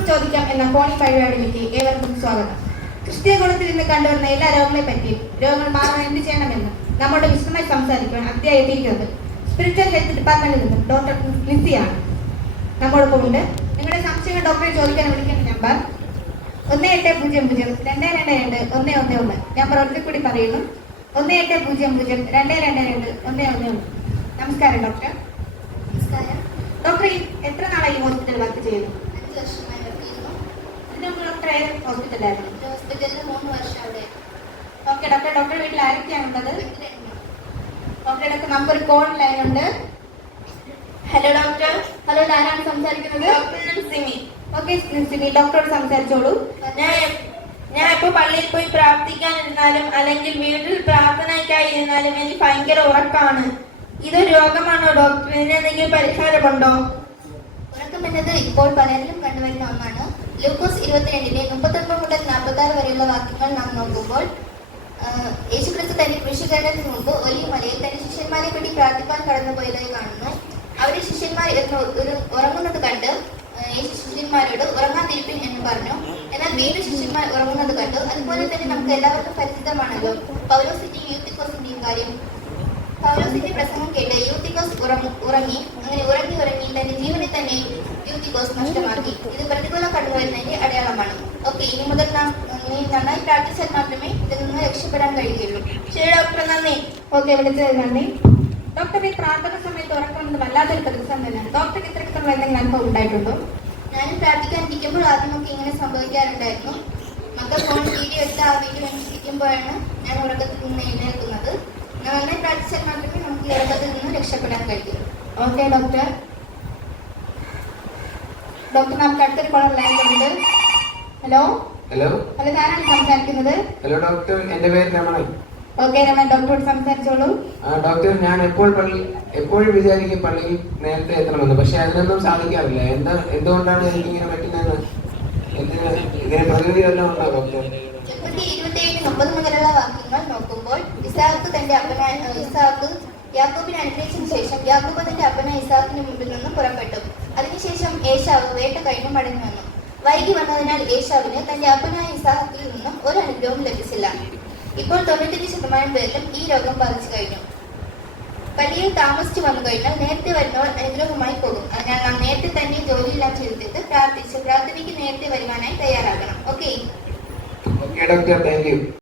ഡോക്ടറോട് ചോദിക്കാം എന്ന ഫോണിൻ പരിപാടിയിലേക്ക് ഏവർക്കും സ്വാഗതം. ക്രിസ്തീയ കുലത്തിൽ ഇന്ന് കണ്ടുവരുന്ന എല്ലാ രോഗങ്ങളെ പറ്റിയും രോഗങ്ങൾ മാറാൻ എന്ത് ചെയ്യണമെന്ന് നമ്മോട് വിശദമായി സംസാരിക്കുവാൻ അതിയായി എത്തിയിരിക്കുന്നത് സ്പിരിച്വൽ ഹെൽത്ത് ഡിപ്പാർട്ട്മെന്റിൽ നിന്നും ഡോക്ടർ ലിസിയാണ് നമ്മോടൊപ്പം ഉണ്ട്. നിങ്ങളുടെ സംശയങ്ങൾ ഡോക്ടറെ ചോദിക്കാൻ വിളിക്കേണ്ട നമ്പർ 1800-222-111. നമ്പർ ഒരിക്കൽ കൂടി പറയുന്നു, 1800-222-111. നമസ്കാരം ഡോക്ടർ. നമസ്കാരം. ഡോക്ടർ എത്ര നാളായി ഹോസ്പിറ്റൽ വർക്ക് ചെയ്യുന്നു? 5 വർഷമായി വർക്ക് ചെയ്യുന്നു. ഇതിന് മുമ്പ് ഡോക്ടർ ഏത് ഹോസ്പിറ്റലായിരുന്നു? ഹോസ്പിറ്റലിൽ 3 വർഷം അവിടെ. Okay doctor. ഡോക്ടറുടെ വീട്ടിൽ ആരൊക്കെയാണുള്ളത്? ഓക്കെ ഡോക്ടർ, നമുക്കൊരു കോൾ ലൈൻ ഉണ്ട്. Hello doctor. ഹലോ, ആരാണ് സംസാരിക്കുന്നത്? സിമി. ഓക്കെ സിമി, ഡോക്ടറോട് സംസാരിച്ചോളൂ. ഞാൻ ഇപ്പൊ പള്ളിയിൽ പോയി പ്രാർത്ഥിക്കാനിരുന്നാലും അല്ലെങ്കിൽ വീട്ടിൽ പ്രാർത്ഥനയ്ക്കായി ഇരുന്നാലും എനിക്ക് ഭയങ്കര ഉറക്കമാണ്. ഇതൊരു രോഗമാണോ ഡോക്ടർ? ഇതിന് എന്തെങ്കിലും പരിഹാരമുണ്ടോ? ഉറക്കം എന്നത് ഇപ്പോൾ പലരിലും കണ്ടുവരുന്ന ഒന്നാണ്. ലൂക്കോസ് 22-ന്റെ 39 മുതൽ 46 വരെയുള്ള വാക്യങ്ങൾ നാം നോക്കുമ്പോൾ യേശുക്രിസ്തു തന്റെ കൃഷികരണത്തിന് മുമ്പ് ഒലിവ് മലയിൽ തന്റെ ശിഷ്യന്മാരെ പറ്റി പ്രാർത്ഥിക്കാൻ കടന്നുപോയതായി കാണുന്നു. അവരുടെ ശിഷ്യന്മാർ ഉറങ്ങുന്നത് കണ്ട് യേശു ശിഷ്യന്മാരോട് ഉറങ്ങാതിരിപ്പിൻ എന്ന് പറഞ്ഞു. എന്നാൽ വീണ്ടും ശിഷ്യന്മാർ ഉറങ്ങുന്നത് കണ്ടു. അതുപോലെ തന്നെ നമുക്ക് എല്ലാവർക്കും പരിചിതമാണല്ലോ പൗലോസിന്റെയും യൂത്തിക്കോസിന്റെയും കാര്യം. പൗലോസിന്റെ പ്രസംഗം കേട്ട് യൂത്തിക്കോസ് ഉറങ്ങി. അങ്ങനെ ഉറങ്ങി തന്റെ ജീവനെ തന്നെ യൂത്തിക്കോസ് നഷ്ടമാക്കി. ഇത് പ്രതികൂലം കണ്ടുവരുന്നതിന്റെ അടയാളമാണ്. ഓക്കെ, ഇനി മുതൽ നാം നന്നായി പ്രാർത്ഥിച്ചാൽ മാത്രമേ ഇതിൽ നിന്ന് രക്ഷപ്പെടാൻ കഴിയുകയുള്ളൂ. ശരി ഡോക്ടർ, നന്ദി. ഓക്കെ, വിളിച്ചത് നന്ദി. ഡോക്ടർ, ഈ പ്രാർത്ഥന സമയത്ത് ഉറക്കമെന്ന് വല്ലാത്തൊരു പ്രതിസന്ധി തന്നെയാണ്. ഡോക്ടർക്ക് ഇത്തരത്തിലുള്ള എന്തെങ്കിലും അനുഭവം ഉണ്ടായിട്ടുണ്ടോ? ഞാനും പ്രാർത്ഥിക്കാനിരിക്കുമ്പോൾ ആദ്യമൊക്കെ ഇങ്ങനെ സംഭവിക്കാറുണ്ടായിരുന്നു. മക്കൾ ഫോൺ വീഡിയോ എടുത്ത് ആ വീഡിയോ അനുസരിക്കുമ്പോഴാണ് ഞാൻ ഉറക്കത്തിൽ നിന്ന് എഴുന്നേൽക്കുന്നത്. നന്നായി പ്രാർത്ഥിച്ചാൽ മാത്രമേ നമുക്ക് ഈ ഉറക്കത്തിൽ നിന്ന് രക്ഷപ്പെടാൻ കഴിയൂ. Okay doctor. ഡോക്ടർ, നമുക്ക് അടുത്തൊരു കോൾ ലൈനിലുണ്ട്. ഹലോ ഹലോ ഹലോ, ആരാണ് സംസാരിക്കുന്നത്? ഹലോ ഡോക്ടർ, എന്റെ പേര് രമണൻ. ഓക്കെ രമൺ, ഡോക്ടറോട് സംസാരിച്ചോളൂ. ഡോക്ടർ, ഞാൻ എപ്പോഴും വിചാരിക്കും പള്ളിയിൽ നേരത്തെ എത്തണമെന്ന്, പക്ഷെ അതിനൊന്നും സാധിക്കാറില്ല. എന്തുകൊണ്ടാണ് എനിക്കിങ്ങനെ പറ്റുന്നതെന്ന് ഇതിനെ പ്രതിവിധി വല്ലതും ഉണ്ടോ ഡോക്ടർ? 27-9 മുതലുള്ള വാക്യങ്ങൾ നോക്കുമ്പോൾ ഇസാക്ക് യാക്കോബിനെ അനുഗ്രഹിച്ചതിനു ശേഷം യാക്കോബ് തന്റെ അപ്പനായ ഇസാക്കിന് മുമ്പിൽ നിന്ന് പുറപ്പെട്ടു. അതിനുശേഷം ഏശാവ് വേട്ട കഴിഞ്ഞ് മടങ്ങി വന്നു. വൈകി വന്നതിനാൽ ഏശാവിന് തന്റെ അപ്പനായ ഇസാക്കിൽ നിന്നും ഒരു അനുഗ്രഹവും ലഭിച്ചില്ല. ഇപ്പോൾ 95% പേരിലും ഈ രോഗം ബാധിച്ചു കഴിഞ്ഞു. പള്ളിയിൽ താമസിച്ചു വന്നു കഴിഞ്ഞാൽ നേരത്തെ വരുന്നവർ അനുഗ്രഹമായി പോകും. അതിനാൽ നാം നേരത്തെ തന്നെ ജോലിയെല്ലാം ചെയ്തിട്ട് പ്രാർത്ഥനയ്ക്ക് നേരത്തെ വരുവാനായി തയ്യാറാകണം. Okay okay doctor, thank you.